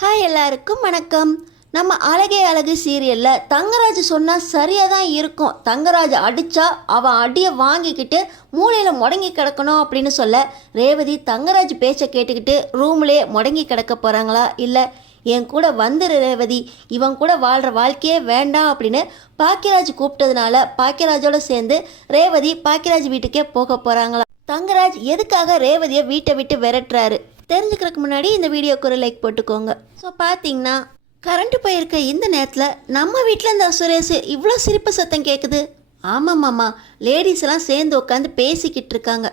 Hi எல்லாருக்கும் வணக்கம். நம்ம அழகே அழகு சீரியலில் தங்கராஜ் சொன்னால் சரியாக தான் இருக்கும். தங்கராஜ் அடித்தா அவன் அடியை வாங்கிக்கிட்டு மூளையில் முடங்கி கிடக்கணும் அப்படின்னு சொல்ல ரேவதி தங்கராஜ் பேச்சை கேட்டுக்கிட்டு ரூம்லேயே முடங்கி கிடக்க போகிறாங்களா, இல்லை என் கூட வந்துரு ரேவதி, இவன் கூட வாழ்கிற வாழ்க்கையே வேண்டாம் அப்படின்னு பாக்கியராஜ் கூப்பிட்டதுனால பாக்கியராஜோடு சேர்ந்து ரேவதி பாக்கியராஜ் வீட்டுக்கே போக போகிறாங்களா? தங்கராஜ் எதுக்காக ரேவதியை வீட்டை விட்டு விரட்டுறாரு தெரிஞ்சுக்கிறதுக்கு முன்னாடி இந்த வீடியோக்கு ஒரு லைக் போட்டுக்கோங்க. ஸோ பார்த்தீங்கன்னா கரண்ட்டு போயிருக்க இந்த நேரத்தில் நம்ம வீட்டில் இந்த சுரேஷ் இவ்வளோ சிரிப்பு சத்தம் கேட்குது. ஆமாம் மாமா, லேடிஸ் எல்லாம் சேர்ந்து உட்காந்து பேசிக்கிட்டு இருக்காங்க.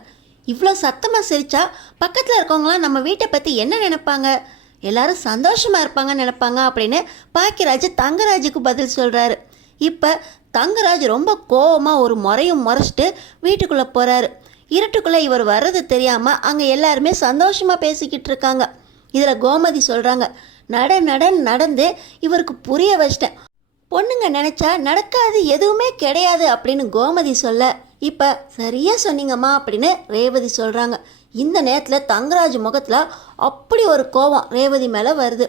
இவ்வளோ சத்தமாக சிரிச்சா பக்கத்தில் இருக்கவங்களாம் நம்ம வீட்டை பற்றி என்ன நினைப்பாங்க, எல்லாரும் சந்தோஷமாக இருப்பாங்கன்னு நினைப்பாங்க அப்படின்னு பாக்கியராஜ் தங்கராஜுக்கு பதில் சொல்கிறாரு. இப்போ தங்கராஜ் ரொம்ப கோவமாக ஒரு முறையும் முறைச்சிட்டு வீட்டுக்குள்ளே போகிறாரு. இருட்டுக்குள்ளே இவர் வர்றது தெரியாமல் அங்கே எல்லாருமே சந்தோஷமாக பேசிக்கிட்டு இருக்காங்க. இதில் கோமதி சொல்கிறாங்க, நடந்து இவருக்கு புரிய வச்சிட்டேன், பொண்ணுங்க நினச்சா நடக்காது எதுவுமே கிடையாது அப்படின்னு கோமதி சொல்ல, இப்போ சரியாக சொன்னீங்கம்மா அப்படின்னு ரேவதி சொல்கிறாங்க. இந்த நேரத்தில் தங்கராஜ் முகத்தில் அப்படி ஒரு கோபம் ரேவதி மேலே வருது.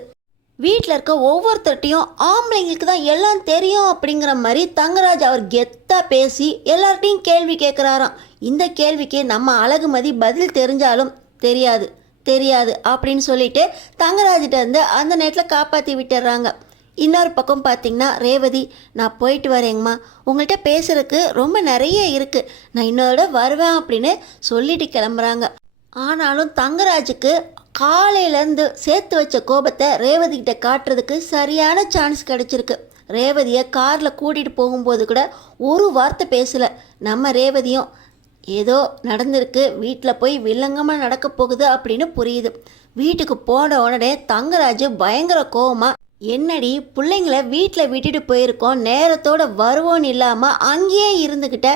வீட்டில் இருக்க ஒவ்வொருத்தர்ட்டையும் ஆம்பளைங்களுக்கு தான் எல்லாம் தெரியும் அப்படிங்கிற மாதிரி தங்கராஜ் அவர் கெத்தாக பேசி எல்லார்ட்டையும் கேள்வி கேட்குறாராம். இந்த கேள்விக்கு நம்ம அழகுமதி பதில் தெரிஞ்சாலும் தெரியாது அப்படின்னு சொல்லிட்டு தங்கராஜிட்ட இருந்து அந்த நேரத்தில் காப்பாற்றி விட்டுடுறாங்க. இன்னொரு பக்கம் பார்த்திங்கன்னா ரேவதி, நான் போயிட்டு வரேங்கம்மா, உங்கள்கிட்ட பேசுறதுக்கு ரொம்ப நிறைய இருக்குது, நான் இன்னொரு வருவேன் அப்படின்னு சொல்லிட்டு கிளம்புறாங்க. ஆனாலும் தங்கராஜுக்கு காலையிலேருந்து சேர்த்து வச்ச கோபத்தை ரேவதி கிட்ட காட்டுறதுக்கு சரியான சான்ஸ் கிடச்சிருக்கு. ரேவதியை காரில் கூட்டிகிட்டு போகும்போது கூட ஒரு வார்த்தை பேசலை. நம்ம ரேவதியும் ஏதோ நடந்திருக்கு, வீட்டில் போய் வில்லங்கமாக நடக்க போகுது அப்படின்னு புரியுது. வீட்டுக்கு போன உடனே தங்கராஜ் பயங்கர கோவமாக, என்னடி பிள்ளைங்கள வீட்டில் விட்டுட்டு போயிருக்கோம், நேரத்தோடு வருவோன்னு இல்லாமல் அங்கேயே இருந்துக்கிட்ட,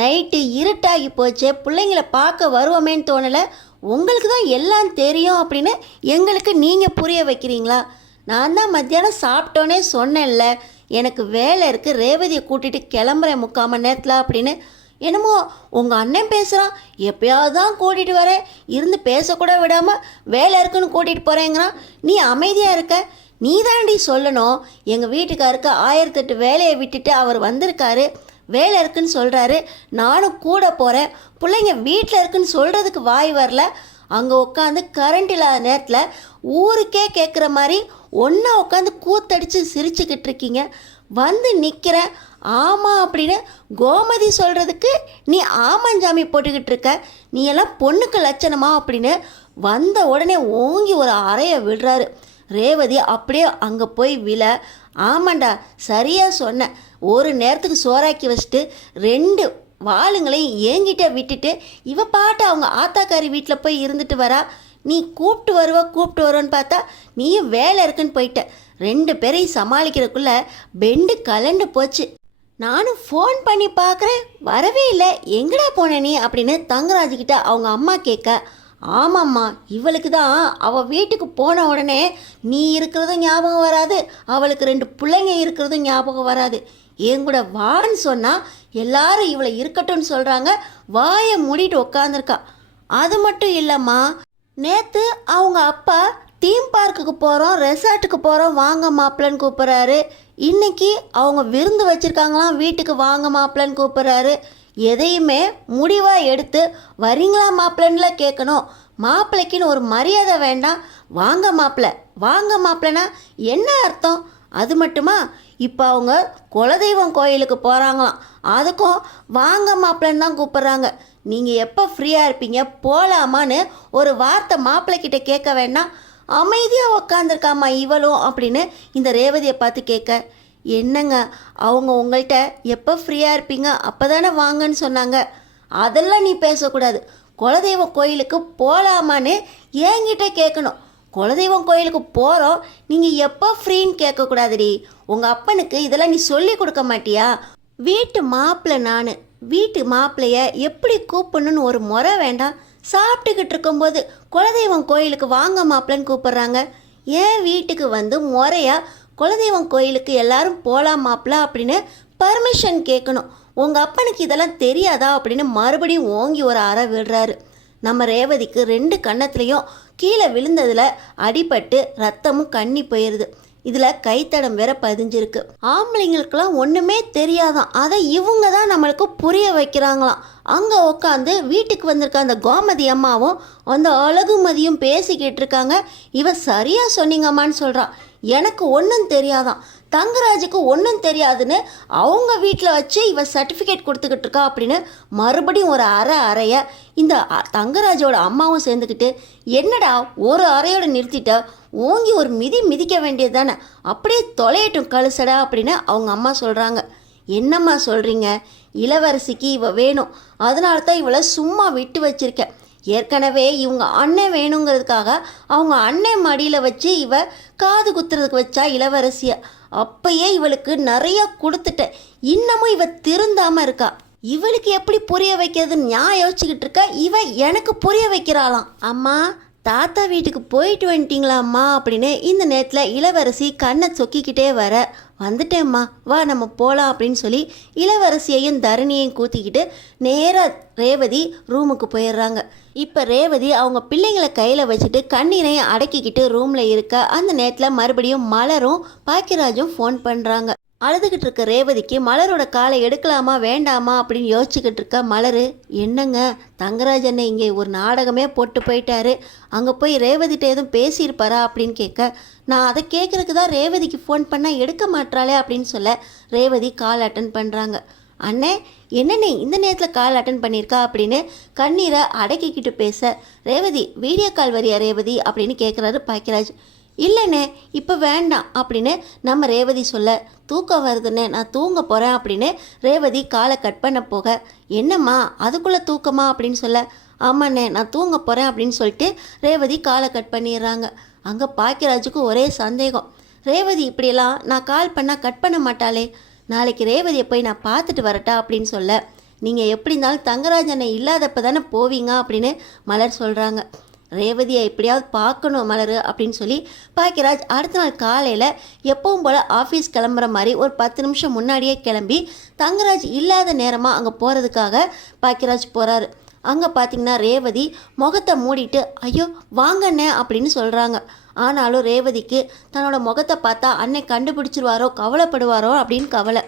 நைட்டு இருட்டாகி போச்சு, பிள்ளைங்கள பார்க்க வருவோமேன்னு தோணலை, உங்களுக்கு தான் எல்லாம் தெரியும் அப்படின்னு எங்களுக்கு நீங்கள் புரிய வைக்கிறீங்களா? நான் தான் மத்தியானம் சாப்பிட்டோன்னே சொன்னேன்ல, எனக்கு வேலை இருக்குது, ரேவதியை கூட்டிகிட்டு கிளம்புறேன் 3/4 மணி நேரத்தில் அப்படின்னு. என்னமோ உங்கள் அண்ணன் பேசுகிறான், எப்பயாவது தான் கூட்டிகிட்டு வரேன், இருந்து பேசக்கூட விடாமல் வேலை இருக்குன்னு கூட்டிகிட்டு போகிறேங்கிறான், நீ அமைதியாக இருக்க. நீ தாண்டி சொல்லணும், எங்கள் வீட்டுக்காருக்கு 1008 வேலையை விட்டுட்டு அவர் வந்திருக்காரு, வேலை இருக்குன்னு சொல்கிறாரு, நானும் கூட போகிறேன், பிள்ளைங்க வீட்டில் இருக்குன்னு சொல்கிறதுக்கு வாய் வரல, அங்கே உட்காந்து கரண்ட் இல்லாத நேரத்தில் ஊருக்கே கேட்குற மாதிரி ஒன்றா உட்காந்து கூத்தடிச்சு சிரிச்சுக்கிட்டு இருக்கீங்க, வந்து நிற்கிறேன் ஆமாம் அப்படின்னு கோமதி சொல்கிறதுக்கு நீ ஆமாஞ்சாமி போட்டுக்கிட்டு இருக்க, நீ எல்லாம் பொண்ணுக்கு லட்சணமா அப்படின்னு வந்த உடனே ஓங்கி ஒரு அறையை விடுறாரு. ரேவதி அப்படியே அங்கே போய் விழ, ஆமாண்டா சரியாக சொன்னேன், ஒரு நேரத்துக்கு சோறாக்கி வச்சுட்டு 2 வாளுங்களையும் ஏங்கிட்ட விட்டுட்டு இவ பாட்டு அவங்க ஆத்தாக்காரி வீட்டில் போய் இருந்துட்டு வரா, நீ கூப்பிட்டு வருவான்னு பார்த்தா நீயும் வேலை இருக்குன்னு போயிட்ட. 2 பேரையும் சமாளிக்கிறதுக்குள்ளே பெண்டு கலண்டு போச்சு. நானும் ஃபோன் பண்ணி பார்க்குறேன், வரவே இல்லை, எங்கடா போன நீ அப்படின்னு தங்கராஜுக்கிட்ட அவங்க அம்மா கேட்க, ஆமாம்மா இவளுக்கு தான் அவள் வீட்டுக்கு போன உடனே நீ இருக்கிறதும் ஞாபகம் வராது, அவளுக்கு 2 பிள்ளைங்க இருக்கிறதும் ஞாபகம் வராது, என் கூட வான்னு சொன்னால் எல்லாரும் இவளை இருக்கட்டும்னு சொல்கிறாங்க, வாயை மூடிட்டு உக்காந்துருக்கா. அது மட்டும் இல்லைம்மா, நேற்று அவங்க அப்பா தீம் பார்க்குக்கு போகிறோம், ரெசார்ட்டுக்கு போகிறோம், வாங்க மாப்பிள்ளன்னு கூப்பிட்றாரு, இன்றைக்கி அவங்க விருந்து வச்சுருக்காங்களாம், வீட்டுக்கு வாங்க மாப்பிள்ளன்னு கூப்பிட்றாரு, எதையுமே முடிவாக எடுத்து வரீங்களா மாப்பிள்ளன்னுலாம் கேட்கணும், மாப்பிள்ளைக்குன்னு ஒரு மரியாதை வேண்டாம், வாங்க மாப்பிள்ளனா என்ன அர்த்தம்? அது மட்டுமா, இப்போ அவங்க குலதெய்வம் கோயிலுக்கு போகிறாங்களாம், அதுக்கும் வாங்க மாப்பிள்ளன்னு தான் கூப்பிட்றாங்க, நீங்கள் எப்போ ஃப்ரீயாக இருப்பீங்க போகலாமான்னு ஒரு வார்த்தை மாப்பிள்ளைக்கிட்ட கேட்க வேண்டாம், அமைதியாக உக்காந்துருக்காமா இவளும் அப்படின்னு இந்த ரேவதியை பார்த்து கேட்க, என்னங்க அவங்க உங்கள்கிட்ட எப்போ ஃப்ரீயாக இருப்பீங்க அப்போ தானே வாங்கன்னு சொன்னாங்க, அதெல்லாம் நீ பேசக்கூடாது, குலதெய்வம் கோயிலுக்கு போகலாமான்னு என்கிட்ட கேட்கணும், குலதெய்வம் கோயிலுக்கு போகிறோம் நீங்கள் எப்போ ஃப்ரீன்னு கேட்கக்கூடாதுடி, உங்கள் அப்பனுக்கு இதெல்லாம் நீ சொல்லி கொடுக்க மாட்டியா? வீட்டு மாப்பிள்ளை நான், வீட்டு மாப்பிள்ளைய எப்படி கூப்பிடணுன்னு ஒரு முறை வேண்டாம்? சாப்பிட்டுக்கிட்டு இருக்கும்போது குலதெய்வம் கோயிலுக்கு வாங்க மாப்பிள்ளன்னு கூப்பிட்றாங்க, ஏன் வீட்டுக்கு வந்து முறையாக குலதெய்வம் கோயிலுக்கு எல்லாரும் போகலாம் மாப்பிள்ள அப்படின்னு பர்மிஷன் கேட்கணும், உங்கள் அப்பனுக்கு இதெல்லாம் தெரியாதா அப்படின்னு மறுபடியும் ஓங்கி ஒரு அறை விடுறாரு. நம்ம ரேவதிக்கு 2 கன்னத்துலேயும் கீழே விழுந்ததில் அடிபட்டு ரத்தமும் கண்ணி போயிடுது. இதில் கைத்தடம் வேற பதிஞ்சிருக்கு. ஆம்பளைங்களுக்கெல்லாம் ஒன்றுமே தெரியாதான், அதை இவங்க தான் நம்மளுக்கு புரிய வைக்கிறாங்களாம். அங்கே உட்காந்து வீட்டுக்கு வந்திருக்க அந்த கோமதி அம்மாவும் அந்த அழகுமதியும் பேசிக்கிட்டு இருக்காங்க. இவ சரியாக சொன்னீங்கம்மான்னு சொல்கிறான். எனக்கு ஒன்றும் தெரியாதான், தங்கராஜுக்கு ஒன்றும் தெரியாதுன்னு அவங்க வீட்டில் வச்சு இவ சர்டிஃபிகேட் கொடுத்துக்கிட்டு இருக்கா அப்படின்னு மறுபடியும் ஒரு அறைய இந்த தங்கராஜோட அம்மாவும் சேர்ந்துக்கிட்டு, என்னடா ஒரு அறையோட நிறுத்திட்ட, ஓங்கி ஒரு மிதிக்க வேண்டியது தானே, அப்படியே தொலையட்டும் கழுசடா அப்படின்னு அவங்க அம்மா சொல்கிறாங்க. என்னம்மா சொல்கிறீங்க, இளவரசிக்கு இவ வேணும், அதனால தான் இவளை சும்மா விட்டு வச்சிருக்கேன். ஏற்கனவே இவங்க அண்ணன் வேணுங்கிறதுக்காக அவங்க அண்ணன் மடியில் வச்சு இவ காது குத்துறதுக்கு வச்சா இளவரசியை. அப்பயே இவளுக்கு நிறைய கொடுத்துட்டேன், இன்னமும் இவ திருந்தாமல் இருக்கா. இவளுக்கு எப்படி புரிய வைக்கிறதுன்னு நான் யோசிச்சுக்கிட்டு இருக்க, இவ எனக்கு புரிய வைக்கிறாளாம். அம்மா, தாத்தா வீட்டுக்கு போயிட்டு வந்துட்டீங்களாம்மா அப்படின்னு இந்த நேரத்தில் இளவரசி கண்ணை சொக்கிக்கிட்டே வர, வந்துட்டேம்மா வா நம்ம போகலாம் அப்படின்னு சொல்லி இளவரசியையும் தரணியையும் கூத்திக்கிட்டு நேராக ரேவதி ரூமுக்கு போயிடுறாங்க. இப்போ ரேவதி அவங்க பிள்ளைங்களை கையில் வச்சுட்டு கண்ணீரையும் அடக்கிக்கிட்டு ரூமில் இருக்க அந்த நேரத்தில் மறுபடியும் மலரும் பாக்கியராஜும் ஃபோன் பண்ணுறாங்க. அழுதுகிட்டு இருக்க ரேவதிக்கு மலரோட காலை எடுக்கலாமா வேண்டாமா அப்படின்னு யோசிச்சுக்கிட்டு இருக்க மலர், என்னங்க தங்கராஜ் அண்ணன் இங்கே ஒரு நாடகமே போட்டு போயிட்டாரு, அங்கே போய் ரேவதிட்ட எதுவும் பேசியிருப்பாரா அப்படின்னு கேட்க, நான் அதை கேட்குறதுக்கு தான் ரேவதிக்கு ஃபோன் பண்ணால் எடுக்க மாட்டாளே அப்படின்னு சொல்ல ரேவதி கால் அட்டன் பண்ணுறாங்க. அண்ணே என்னண்ணே இந்த நேரத்தில் கால் அட்டன் பண்ணியிருக்கா அப்படின்னு கண்ணீரை அடக்கிக்கிட்டு பேச, ரேவதி வீடியோ கால் வரியா ரேவதி அப்படின்னு கேட்குறாரு பாக்கியராஜ். இல்லைண்ணே இப்போ வேண்டாம் அப்படின்னு நம்ம ரேவதி சொல்ல, தூக்கம் வருதுண்ணே நான் தூங்க போகிறேன் அப்படின்னு ரேவதி காலை கட் பண்ண போக, என்னம்மா அதுக்குள்ளே தூக்கமா அப்படின்னு சொல்ல, ஆமாண்ணே நான் தூங்க போகிறேன் அப்படின்னு சொல்லிட்டு ரேவதி காலை கட் பண்ணிடுறாங்க. அங்கே பாக்கியராஜுக்கு ஒரே சந்தேகம், ரேவதி இப்படியெல்லாம் நான் கால் பண்ணால் கட் பண்ண மாட்டாளே, நாளைக்கு ரேவதியை போய் நான் பார்த்துட்டு வரட்டா அப்படின்னு சொல்ல, நீங்கள் எப்படி இருந்தாலும் தங்கராஜனை இல்லாதப்ப தானே போவீங்க அப்படின்னு மலர் சொல்கிறாங்க. ரேவதியை எப்படியாவது பார்க்கணும் மலர் அப்படின்னு சொல்லி பாக்கியராஜ் அடுத்த நாள் காலையில் எப்பவும் போல் ஆஃபீஸ் கிளம்புற மாதிரி ஒரு 10 நிமிஷம் முன்னாடியே கிளம்பி தங்கராஜ் இல்லாத நேரமாக அங்கே போகிறதுக்காக பாக்கியராஜ் போகிறாரு. அங்கே பார்த்திங்கன்னா ரேவதி முகத்தை மூடிட்டு ஐயோ வாங்கண்ணே அப்படின்னு சொல்கிறாங்க. ஆனாலும் ரேவதிக்கு தன்னோட முகத்தை பார்த்தா அன்னை கண்டுபிடிச்சிருவாரோ கவலைப்படுவாரோ அப்படின்னு கவலை.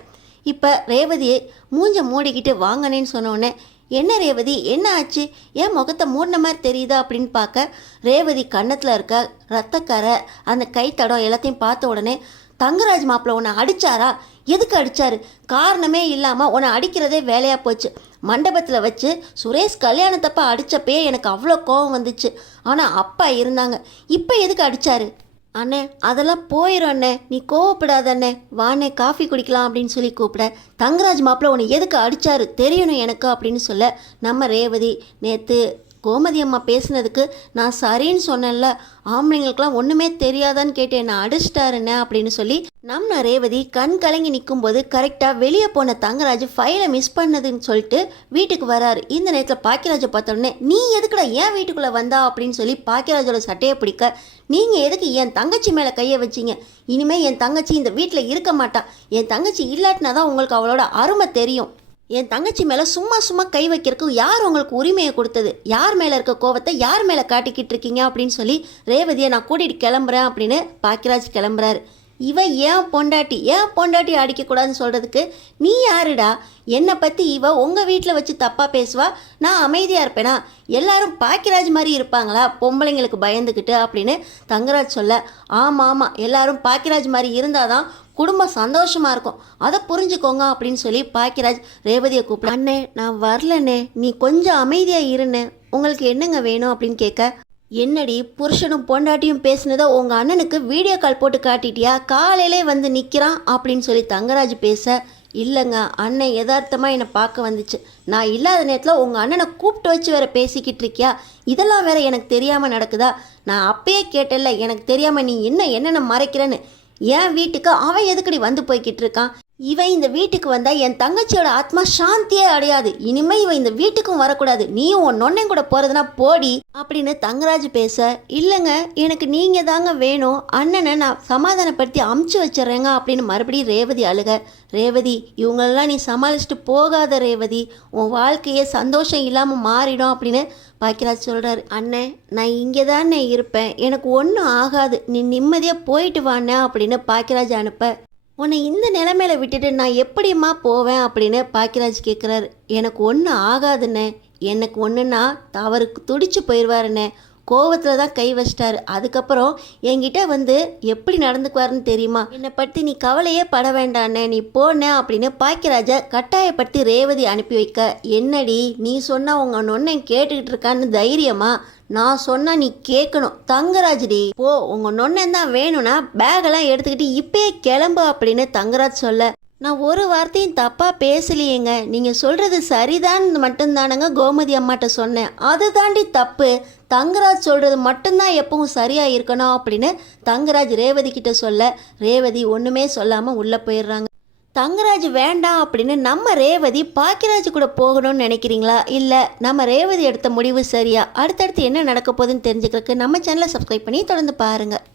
இப்போ ரேவதியை மூஞ்ச மூடிக்கிட்டு வாங்கண்ணேன்னு சொன்னோடனே, என்ன ரேவதி என்ன ஆச்சு, ஏன் முகத்தை மூடின மாதிரி தெரியுதா அப்படின்னு பார்க்க ரேவதி கன்னத்தில் இருக்க ரத்தக்கரை அந்த கைத்தடம் எல்லாத்தையும் பார்த்த உடனே, தங்கராஜ் மாப்பிள்ள உன்னை அடித்தாரா, எதுக்கு அடித்தாரு, காரணமே இல்லாமல் உன்னை அடிக்கிறதே வேலையாக போச்சு, மண்டபத்தில் வச்சு சுரேஷ் கல்யாணத்தப்ப அடித்தப்பே எனக்கு அவ்வளோ கோபம் வந்துச்சு, ஆனால் அப்பா இருந்தாங்க, இப்போ எதுக்கு அடித்தாரு. அண்ணே அதெல்லாம் போயிடும் அண்ணே, நீ கோவப்படாத அண்ணே, வாண்ணே காஃபி குடிக்கலாம் அப்படின்னு சொல்லி கூப்பிட, தங்கராஜ் மாப்பிள்ள உன்னை எதுக்கு அடித்தாரு தெரியணும் எனக்கு அப்படின்னு சொல்ல, நம்ம ரேவதி நேற்று கோமதி அம்மா பேசுனதுக்கு நான் சரின்னு சொன்னேன்ல, ஆம்பளைங்களுக்கெல்லாம் ஒன்றுமே தெரியாதான்னு கேட்டு என்னை அடிச்சிட்டாருண்ணே அப்படின்னு சொல்லி நம்ம ரேவதி கண் கலங்கி நிற்கும்போது கரெக்டாக வெளியே போன தங்கராஜ் ஃபைலை மிஸ் பண்ணதுன்னு சொல்லிட்டு வீட்டுக்கு வராரு. இந்த நேரத்தில் பாக்கியராஜை பார்த்தோன்னே, நீ எதுக்குடா ஏன் வீட்டுக்குள்ளே வந்தா அப்படின்னு சொல்லி பாக்கியராஜோட சட்டையை பிடிக்க, நீங்கள் எதுக்கு என் தங்கச்சி மேலே கையை வச்சிங்க, இனிமேல் என் தங்கச்சி இந்த வீட்டில் இருக்க மாட்டா, என் தங்கச்சி இல்லாட்டினா தான் உங்களுக்கு அவளோட அருமை தெரியும், என் தங்கச்சி மேலே சும்மா கை வைக்கிறதுக்கு யார் உங்களுக்கு உரிமையை கொடுத்தது, யார் மேலே இருக்க கோவத்தை யார் மேலே காட்டிக்கிட்டு இருக்கீங்க அப்படின்னு சொல்லி ரேவதியை நான் கூட்டிகிட்டு கிளம்புறேன் அப்படின்னு பாக்கியராஜ் கிளம்புறாரு. இவ ஏன் பொண்டாட்டி அடிக்கக்கூடாதுன்னு சொல்கிறதுக்கு நீ யாருடா, என்னை பற்றி இவ உங்கள் வீட்டில் வச்சு தப்பாக பேசுவா, நான் அமைதியாக இருப்பேனா, எல்லாரும் பாக்கியராஜ் மாதிரி இருப்பாங்களா பொம்பளைங்களுக்கு பயந்துக்கிட்டு அப்படின்னு தங்கராஜ் சொல்ல, ஆமாம் எல்லாரும் பாக்கியராஜ் மாதிரி இருந்தால் தான் குடும்பம் சந்தோஷமாக இருக்கும், அதை புரிஞ்சுக்கோங்க அப்படின்னு சொல்லி பாக்கியராஜ் ரேவதியை கூப்பிட, அண்ணே நான் வரலண்ணே நீ கொஞ்சம் அமைதியாக இருண்ணே, உங்களுக்கு என்னங்க வேணும் அப்படின்னு கேட்க, என்னடி புருஷனும் பொண்டாட்டியும் பேசினதை உங்கள் அண்ணனுக்கு வீடியோ கால் போட்டு காட்டிட்டியா, காலையிலே வந்து நிற்கிறான் அப்படின்னு சொல்லி தங்கராஜ் பேச, இல்லைங்க அண்ணன் யதார்த்தமாக என்னை பார்க்க வந்துச்சு, நான் இல்லாத நேரத்தில் உங்கள் அண்ணனை கூப்பிட்டு வச்சு வேற பேசிக்கிட்டு இருக்கியா, இதெல்லாம் வேற எனக்கு தெரியாமல் நடக்குதா, நான் அப்பயே கேட்டல எனக்கு தெரியாமல் நீ என்னென்ன மறைக்கிறேன்னு, என் வீட்டுக்கு அவன் எதுக்கடி வந்து போய்கிட்டு இருக்கான், இவன் இந்த வீட்டுக்கு வந்தா என் தங்கச்சியோட ஆத்மா சாந்தியே அடையாது. இனிமே இவன் இந்த வீட்டுக்கும் வரக்கூடாது. நீயும் உன் நொண்ணன் கூட போறதுனா போடி அப்படின்னு தங்கராஜ் பேச, இல்லைங்க எனக்கு நீங்க தாங்க வேணும், அண்ணனை நான் சமாதானப்படுத்தி அமுச்சு வச்சிடுறேங்க அப்படின்னு மறுபடியும் ரேவதி அழுக. ரேவதி, இவங்களெல்லாம் நீ சமாளிச்சுட்டு போகாத ரேவதி, உன் வாழ்க்கையே சந்தோஷம் இல்லாமல் மாறிடும் அப்படின்னு பாக்கியராஜ் சொல்கிறாரு. அண்ணே நான் இங்கே தானே இருப்பேன், எனக்கு ஒன்றும் ஆகாது, நீ நிம்மதியாக போயிட்டு வாண்ணே அப்படின்னு பாக்கியராஜ் அனுப்ப, உன்னை இந்த நிலைமையில விட்டுட்டு நான் எப்படிம்மா போவேன் அப்படின்னு பாக்கியராஜ் கேட்குறாரு. எனக்கு ஒன்றும் ஆகாதுண்ணே, எனக்கு ஒன்றுன்னா அவருக்கு துடிச்சு போயிடுவாருண்ணே, கோவத்தில் தான் கை வச்சிட்டாரு, அதுக்கப்புறம் என்கிட்ட வந்து எப்படி நடந்துக்குவாருன்னு தெரியுமா, என்னை பற்றி நீ கவலையே பட வேண்டாண்ணே, நீ போனே அப்படின்னு பாக்கியராஜை கட்டாயப்படுத்தி ரேவதி அனுப்பி வைக்க, என்னடி நீ சொன்னா உங்க நொண்ணன் கேட்டுக்கிட்டு இருக்கான்னு தைரியமா, நான் சொன்னா நீ கேட்கணும், தங்கராஜ்டி போ, உங்க நொண்ணன் தான் வேணும்னா பேகெல்லாம் எடுத்துக்கிட்டு இப்பயே கிளம்பு அப்படின்னு தங்கராஜ் சொல்ல, நான் ஒரு வார்த்தையும் தப்பா பேசலையேங்க, நீங்க சொல்றது சரிதான் மட்டும்தானுங்க கோமதி அம்மாட்ட சொன்னேன், அது தாண்டி தப்பு, தங்கராஜ் சொல்றது மட்டும்தான் எப்பவும் சரியா இருக்கணும் அப்படின்னு தங்கராஜ் ரேவதி கிட்ட சொல்ல, ரேவதி ஒண்ணுமே சொல்லாம உள்ள போயிடுறாங்க. தங்கராஜ் வேண்டாம் அப்படின்னு நம்ம ரேவதி பாக்கியராஜ் கூட போகணும்னு நினைக்கிறீங்களா, இல்லை நம்ம ரேவதி எடுத்த முடிவு சரியா? அடுத்தடுத்து என்ன நடக்க போகுதுன்னு தெரிஞ்சுக்கிறதுக்கு நம்ம சேனலை சப்ஸ்கிரைப் பண்ணி தொடர்ந்து பாருங்கள்.